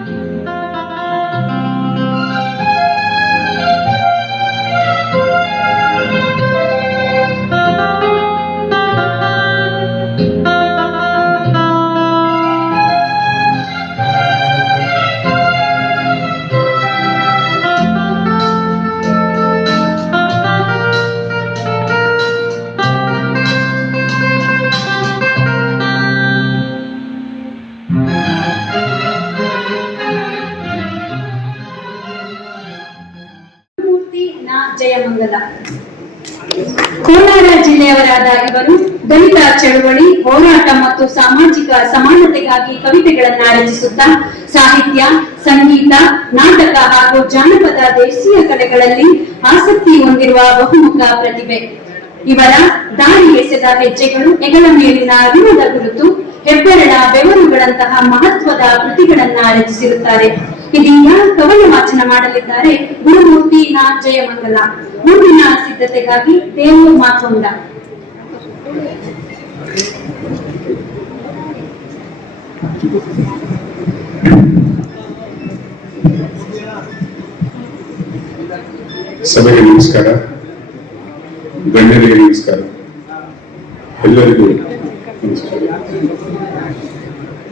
ಮೂರ್ತಿ ಜಯಮಂಗಲ ಕೋಲಾರ ಜಿಲ್ಲೆಯವರಾದ ಇವರು ದಲಿತ ಚಳುವಳಿ, ಹೋರಾಟ ಮತ್ತು ಸಾಮಾಜಿಕ ಸಮಾನತೆಗಾಗಿ ಕವಿತೆಗಳನ್ನ ರಚಿಸುತ್ತಾ ಸಾಹಿತ್ಯ, ಸಂಗೀತ, ನಾಟಕ ಹಾಗೂ ಜಾನಪದ ದೇಶೀಯ ಕಲೆಗಳಲ್ಲಿ ಆಸಕ್ತಿ ಹೊಂದಿರುವ ಬಹುಮುಖ ಪ್ರತಿಭೆ. ಇವರ ದಾರಿ ಎಸೆದ ಹೆಜ್ಜೆಗಳು ಹೆಗಲ ಮೇಲಿನ ಋಣದ ಗುರುತು, ಹೆಬ್ಬೆರಳ ಬೆವರುಗಳಂತಹ ಮಹತ್ವದ ಕೃತಿಗಳನ್ನ ರಚಿಸಿರುತ್ತಾರೆ ಇದೀಗ ಕವನ ವಾಚನ ಮಾಡಲಿದ್ದಾರೆ ಗುರುಮೂರ್ತಿ ನಾ ಜಯಮಂಗಲ ಮುಂದಿನ ಸಿದ್ಧತೆಗಾಗಿ ದೇವು ಮಾತೊಂಡ. ಸಭೆಗೆ ನಮಸ್ಕಾರ. ಗಣ್ಯರಿಗೆ ನಮಸ್ಕಾರ. ಎಲ್ಲರಿಗೂ ನಮಸ್ಕಾರ.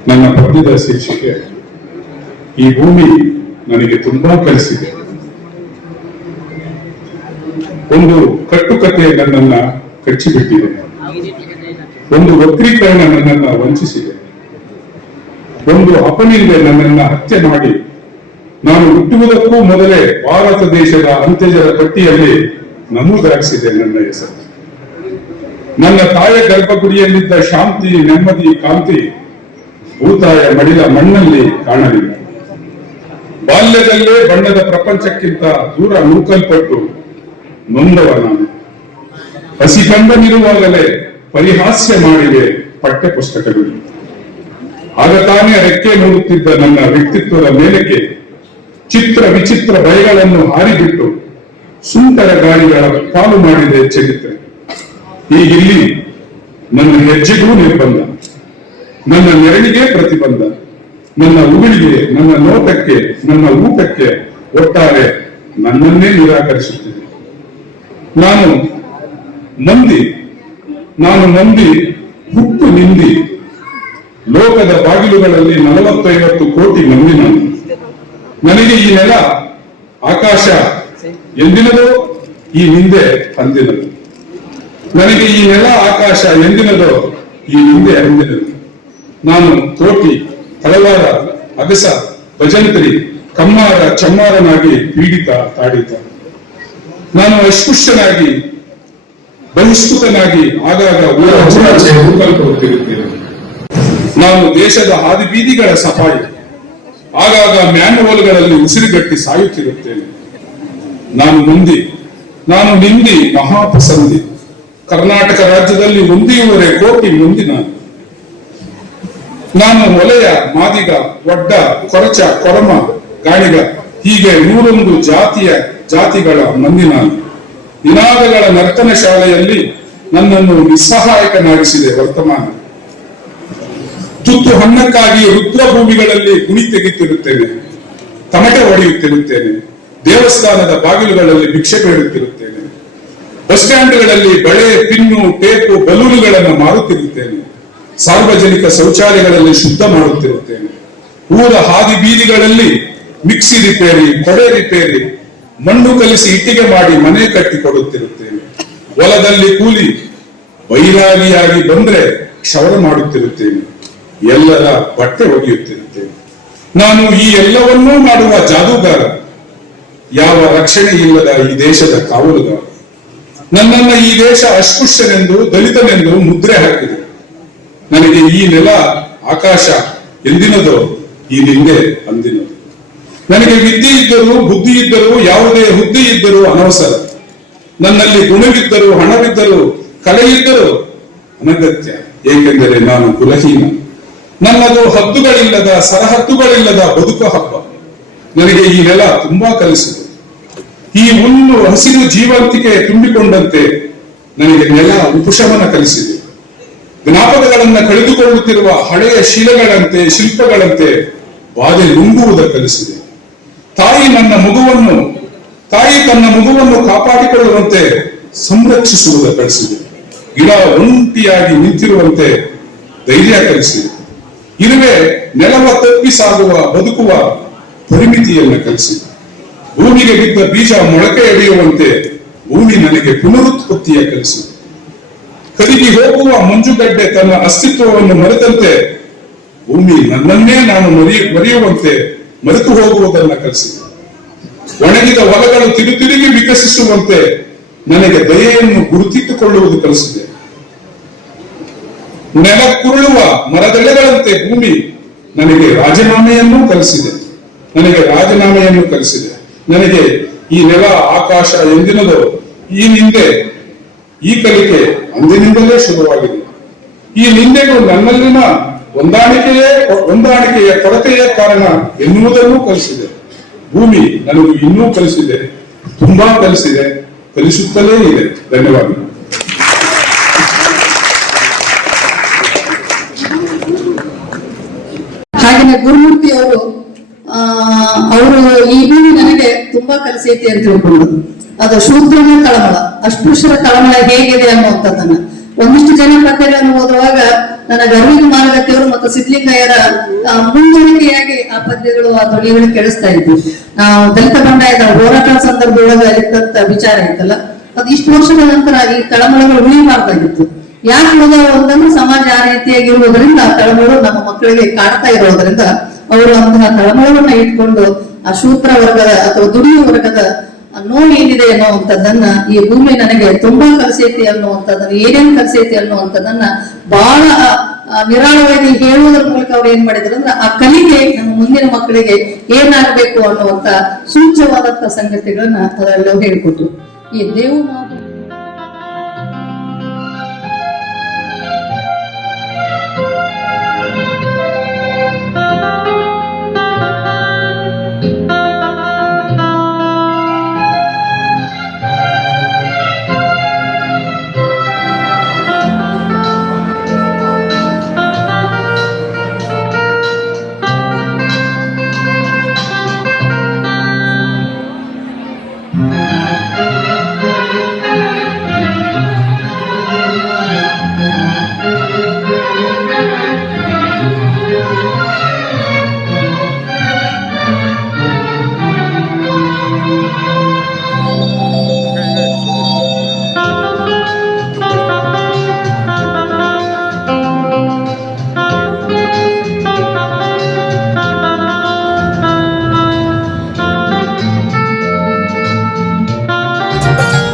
ನನ್ನ ಪದ್ಯದ ಶೀರ್ಷಿಕೆ ಈ ಭೂಮಿ ನನಗೆ ತುಂಬಾ ಕಲಿಸಿದೆ. ಒಂದು ಕಟ್ಟುಕತೆ ನನ್ನನ್ನ ಕಚ್ಚಿಬಿಟ್ಟಿದೆ. ಒಂದು ವಕ್ರೀಕರಣ ನನ್ನನ್ನ ವಂಚಿಸಿದೆ. ಒಂದು ಅಪನಿಂದೆ ನನ್ನನ್ನ ಹತ್ಯೆ ಮಾಡಿ ನಾನು ಹುಟ್ಟುವುದಕ್ಕೂ ಮೊದಲೇ ಭಾರತ ದೇಶದ ಅಂತ್ಯಜರ ಪಟ್ಟಿಯಲ್ಲಿ ನಮೂದಾಗಿಸಿದೆ ನನ್ನ ಹೆಸರು. ನನ್ನ ತಾಯ ಗರ್ಭಗುಡಿಯಲ್ಲಿದ್ದ ಶಾಂತಿ, ನೆಮ್ಮದಿ, ಕಾಂತಿ ಭೂತಾಯ ಮಡಿಲ ಮಣ್ಣಲ್ಲಿ ಕಾಣಲಿಲ್ಲ. ಬಾಲ್ಯದಲ್ಲೇ ಬಣ್ಣದ ಪ್ರಪಂಚಕ್ಕಿಂತ ದೂರ ನೂಕಲ್ಪಟ್ಟು ನೊಂದವ ನಾನು. ಹಸಿ ಕಂಡನಿರುವಾಗಲೇ ಪರಿಹಾಸ್ಯ ಮಾಡಿವೆ ಪಠ್ಯ ಪುಸ್ತಕಗಳು ಆಗ ತಾನೇ ರೆಕ್ಕೆ ನೋಡುತ್ತಿದ್ದ ನನ್ನ ವ್ಯಕ್ತಿತ್ವದ ಮೇಲಕ್ಕೆ ಚಿತ್ರ ವಿಚಿತ್ರ ಭಯಗಳನ್ನು ಹಾರಿಬಿಟ್ಟು ಸುಂದರ ಗಾಳಿಗಳ ಪಾಲು ಮಾಡಿದೆ ಚರಿತ್ರೆ. ಈಗಿಲ್ಲಿ ನನ್ನ ಹೆಜ್ಜೆಗೂ ನಿರ್ಬಂಧ. ನನ್ನ ನೆರಳಿಗೆ ಪ್ರತಿಬಂಧ. ನನ್ನ ಉಗುಳಿಗೆ ನನ್ನ ನೋಟಕ್ಕೆ, ನನ್ನ ಊಟಕ್ಕೆ ಒಟ್ಟಾರೆ ನನ್ನನ್ನೇ ನಿರಾಕರಿಸುತ್ತಿದೆ. ನಾನು ನಂದಿ ನಾನು ನಂದಿ, ಹುಟ್ಟು ನಿಂದಿ. ಲೋಕದ ಬಾಗಿಲುಗಳಲ್ಲಿ ನಲವತ್ತೈವತ್ತು ಕೋಟಿ ಮಂದಿ ನಾನು. ನನಗೆ ಈ ನೆಲ, ಆಕಾಶ ಎಂದಿನದೋ? ಈ ನಿಂದೆ ಅಂದಿನದು. ನನಗೆ ಈ ನೆಲ, ಆಕಾಶ ಎಂದಿನದೋ? ಈ ನಿಂದೆ ಅಂದಿನದು. ನಾನು ತೋಟಿ ಹಲವಾರ ಅಗಸ ಭಜಂತ್ರಿ ಕಮ್ಮಾರ ಚಮ್ಮಾರನಾಗಿ ಪೀಡಿತ ತಾಡಿತ ನಾನು ಅಸ್ಪೃಶ್ಯನಾಗಿ, ಬಹಿಷ್ಕೃತನಾಗಿ ಆಗಾಗ ಹೋಗ್ತಿರುತ್ತೇನೆ ನಾನು ದೇಶದ ಹಾದಿಬೀದಿಗಳ ಸಫಾಯಿ, ಆಗಾಗ ಮ್ಯಾನುವಲ್ಗಳಲ್ಲಿ ಉಸಿರುಗಟ್ಟಿ ಸಾಯುತ್ತಿರುತ್ತೇನೆ. ನಾನು ಮುಂದಿ ನಾನು ನಿಂದಿ ಮಹಾಪಸಂದಿ ಕರ್ನಾಟಕ ರಾಜ್ಯದಲ್ಲಿ ಮುಂದಿಯುವರೆ ಕೋಟಿ ಮುಂದಿ ನಾನು ಒಲೆಯ ಮಾದಿಗ, ಒಡ್ಡ, ಕೊರಚ, ಕೊರಮ, ಗಾಳಿಗ, ಹೀಗೆ ನೂರೊಂದು ಜಾತಿಯ ಜಾತಿಗಳ ಮಂದಿನ ನಾನು ನಿನಾದಗಳ ನರ್ತನ ಶಾಲೆಯಲ್ಲಿ ನನ್ನನ್ನು ನಿಸ್ಸಹಾಯಕನಾಗಿಸಿದೆ ವರ್ತಮಾನ. ತುತ್ತು ಹಣ್ಣಕ್ಕಾಗಿ ರುದ್ರಭೂಮಿಗಳಲ್ಲಿ ಗುಣಿ ತೆಗೆಯುತ್ತಿರುತ್ತೇನೆ. ತಮಟೆ ಹೊಡೆಯುತ್ತಿರುತ್ತೇನೆ ದೇವಸ್ಥಾನದ ಬಾಗಿಲುಗಳಲ್ಲಿ ಭಿಕ್ಷೆ ಬೇಡುತ್ತಿರುತ್ತೇನೆ. ಬಸ್ ಸ್ಟ್ಯಾಂಡ್ಗಳಲ್ಲಿ ಬಳೆ, ಪಿನ್ನು, ಟೇಪು, ಬಲೂನುಗಳನ್ನು ಮಾರುತ್ತಿರುತ್ತೇನೆ. ಸಾರ್ವಜನಿಕ ಶೌಚಾಲಯಗಳಲ್ಲಿ ಶುದ್ಧ ಮಾಡುತ್ತಿರುತ್ತೇನೆ. ಊರ ಹಾದಿ ಬೀದಿಗಳಲ್ಲಿ ಮಿಕ್ಸಿ ರಿಪೇರಿ ಕೊಡೆ ರಿಪೇರಿ ಮಣ್ಣು ಕಲಿಸಿ ಇಟ್ಟಿಗೆ ಮಾಡಿ ಮನೆ ಕಟ್ಟಿಕೊಡುತ್ತಿರುತ್ತೇನೆ. ಹೊಲದಲ್ಲಿ ಕೂಲಿ ವೈರಾಗಿಯಾಗಿ ಬಂದ್ರೆ ಕ್ಷವರ ಮಾಡುತ್ತಿರುತ್ತೇನೆ. ಎಲ್ಲರ ಬಟ್ಟೆ ಒಗೆಯುತ್ತಿರುತ್ತೇನೆ. ನಾನು ಈ ಎಲ್ಲವನ್ನೂ ಮಾಡುವ ಜಾದೂಗಾರ. ಯಾವ ರಕ್ಷಣೆ ಇಲ್ಲದ ಈ ದೇಶದ ಕಾವಲುಗಾರ. ನನ್ನನ್ನ ಈ ದೇಶ ಅಸ್ಪೃಶ್ಯನೆಂದು, ದಲಿತನೆಂದು ಮುದ್ರೆ ಹಾಕಿದೆ. ನನಗೆ ಈ ನೆಲ, ಆಕಾಶ ಎಂದಿನದೋ, ಈ ನಿಂದೆ ಅಂದಿನದು. ನನಗೆ ವಿದ್ಯೆ ಇದ್ದರೂ, ಬುದ್ಧಿ ಇದ್ದರೂ, ಯಾವುದೇ ಹುದ್ದೆ ಇದ್ದರೂ ಅನವಸರ. ನನ್ನಲ್ಲಿ ಗುಣವಿದ್ದರೂ, ಹಣವಿದ್ದರೂ ಕಲೆ ಇದ್ದರೂ ಅನಗತ್ಯ. ಏಕೆಂದರೆ ನಾನು ಕುಲಹೀನ. ನನ್ನದು ಹದ್ದುಗಳಿಲ್ಲದ, ಸರಹದ್ದುಗಳಿಲ್ಲದ ಬದುಕು ಹಬ್ಬ. ನನಗೆ ಈ ನೆಲ ತುಂಬಾ ಕಲಿಸಿತು ಈ ಹುಲ್ಲು ಹಸಿರು ಜೀವಂತಿಕೆ ತುಂಬಿಕೊಂಡಂತೆ ನನಗೆ ನೆಲ ಉಪಶಮನ ಕಲಿಸಿದೆ. ಜ್ಞಾಪಕಗಳನ್ನ ಕಳೆದುಕೊಳ್ಳುತ್ತಿರುವ ಹಳೆಯ ಶಿಲೆಗಳಂತೆ, ಶಿಲ್ಪಗಳಂತೆ ಬಾಧೆ ನುಂಗುವುದ ಕಲಿಸಿದೆ ತಾಯಿ ನನ್ನ ಮಗುವನ್ನು, ತಾಯಿ ತನ್ನ ಮಗುವನ್ನು ಕಾಪಾಡಿಕೊಳ್ಳುವಂತೆ ಸಂರಕ್ಷಿಸುವುದ ಕಲಿಸಿದೆ ಗಿಡ ಒಂಟಿಯಾಗಿ ನಿಂತಿರುವಂತೆ ಧೈರ್ಯ ಕಲಿಸಿದೆ. ಇರುವೆ ನೆಲವ ತಪ್ಪಿ ಸಾಗುವ ಬದುಕುವ ಪರಿಮಿತಿಯನ್ನು ಕಲಿಸಿದೆ. ಭೂಮಿಗೆ ಬಿದ್ದ ಬೀಜ ಮೊಳಕೆ ಎಳೆಯುವಂತೆ ಭೂಮಿ ನನಗೆ ಪುನರುತ್ಪತ್ತಿಯ ಕಲಿಸಿದೆ. ಕರಗಿ ಹೋಗುವ ಮಂಜುಗಡ್ಡೆ ತನ್ನ ಅಸ್ತಿತ್ವವನ್ನು ಮರೆತಂತೆ, ಭೂಮಿ ನನ್ನನ್ನೇ ನಾನು ಮರಿ, ಮರೆಯುವಂತೆ ಮರೆತು ಹೋಗುವುದನ್ನು ಕಲಿಸಿದೆ ಒಣಗಿದ ಹೊಲಗಳು ತಿರುತಿರುಗಿ ವಿಕಸಿಸುವಂತೆ ನನಗೆ ದಯೆಯನ್ನು ಗುರುತಿಟ್ಟುಕೊಳ್ಳುವುದು ಕಲಿಸಿದೆ. ನೆಲ ಕುರುಳುವ ಮರದೆಳೆಗಳಂತೆ ಭೂಮಿ ನನಗೆ ರಾಜೀನಾಮೆಯನ್ನು ಕಲಿಸಿದೆ. ನನಗೆ ರಾಜೀನಾಮೆಯನ್ನು ಕಲಿಸಿದೆ. ನನಗೆ ಈ ನೆಲ ಆಕಾಶ ಎಂದಿನದು ಈ ನಿಂದೆ ಈ ಕಲಿಕೆ ಅಂದಿನಿಂದಲೇ ಶುರುವಾಗಿದೆ. ಈ ನಿಂದೆಗೂ ನನ್ನಲ್ಲಿನ ಹೊಂದಾಣಿಕೆಯೇ, ಹೊಂದಾಣಿಕೆಯ ಕೊರತೆಯೇ ಕಾರಣ ಎನ್ನುವುದನ್ನು ಕಲಿಸಿದೆ. ಭೂಮಿ ನನಗೂ ಇನ್ನೂ ಕಲಿಸಿದೆ. ತುಂಬಾ ಕಲಿಸಿದೆ. ಕಲಿಸುತ್ತಲೇ ಇದೆ. ಧನ್ಯವಾದಗಳು ಹಾಗೆ ಗುರುಮೂರ್ತಿ ಅವರು ಅವರು ಈ ಭೂಮಿ ನನಗೆ ತುಂಬಾ ಕಲಿಸೈತಿ ಅಂತ ತಿಳ್ಕೊಂಡು ಅದು ಶೂದ್ರನ ತಳಮಳ ಅಸ್ಪೃಶ್ಯರ ತಳಮಳ ಹೇಗಿದೆ ಅನ್ನುವಂಥದ್ದನ್ನ ಒಂದಿಷ್ಟು ಜನ ಪದ್ಯಗಳನ್ನು ಓದುವಾಗ ನನ್ನ ಅರವಿಂದ ಮಾನಗತ್ತಿಯವರು ಮತ್ತು ಸಿದ್ಲಿಂಗಯ್ಯರ ಮುಂದುವರಿಕೆಯಾಗಿ ಆ ಪದ್ಯಗಳು, ಆ ಧ್ವನಿಗಳು ಕೇಳಿಸ್ತಾ ಇದ್ವಿ. ನಾವು ದಲಿತ ಬಂಡಾಯದ ಹೋರಾಟ ಸಂದರ್ಭದೊಳಗ ಇದ್ದಂತ ವಿಚಾರ ಇತ್ತಲ್ಲ, ಅದು ಇಷ್ಟು ವರ್ಷಗಳ ನಂತರ ಈ ತಳಮಳಗಳು ಉಳಿಬಾರ್ದಾಗಿತ್ತು ಯಾಕೆ ಓದೋ ಅಂತಂದ್ರೆ ಸಮಾಜ ಆ ರೀತಿಯಾಗಿರುವುದರಿಂದ ಆ ತಳಮಳು ನಮ್ಮ ಮಕ್ಕಳಿಗೆ ಕಾಡ್ತಾ ಇರೋದ್ರಿಂದ ಅವರು ಅಂತಹ ತಳಮಳವನ್ನ ಇಟ್ಕೊಂಡು ಆ ಶೂತ್ರ ವರ್ಗದ ಅಥವಾ ದುಡಿಯುವ ವರ್ಗದ ನೋವು ಏನಿದೆ ಅನ್ನುವಂಥದ್ದನ್ನ ಈ ಭೂಮಿ ನನಗೆ ತುಂಬಾ ಕಲಿಸೈತಿ ಅನ್ನುವಂಥದ್ದನ್ನ, ಏನೇನ್ ಕಲಿಸೈತಿ ಅನ್ನುವಂಥದ್ದನ್ನ ಬಹಳ ನಿರಾಳವಾಗಿ ಹೇಳುವುದರ ಮೂಲಕ ಅವ್ರು ಏನ್ ಮಾಡಿದ್ರು ಅಂದ್ರೆ ಆ ಕಲಿಕೆ ನಮ್ಮ ಮುಂದಿನ ಮಕ್ಕಳಿಗೆ ಏನಾಗಬೇಕು ಅನ್ನುವಂತ ಸೂಚ್ಯವಾದಂತ ಸಂಗತಿಗಳನ್ನ ಅದರಲ್ಲಿ ಹೇಳ್ಕೊಟ್ರು. ಈ ದೇವು Música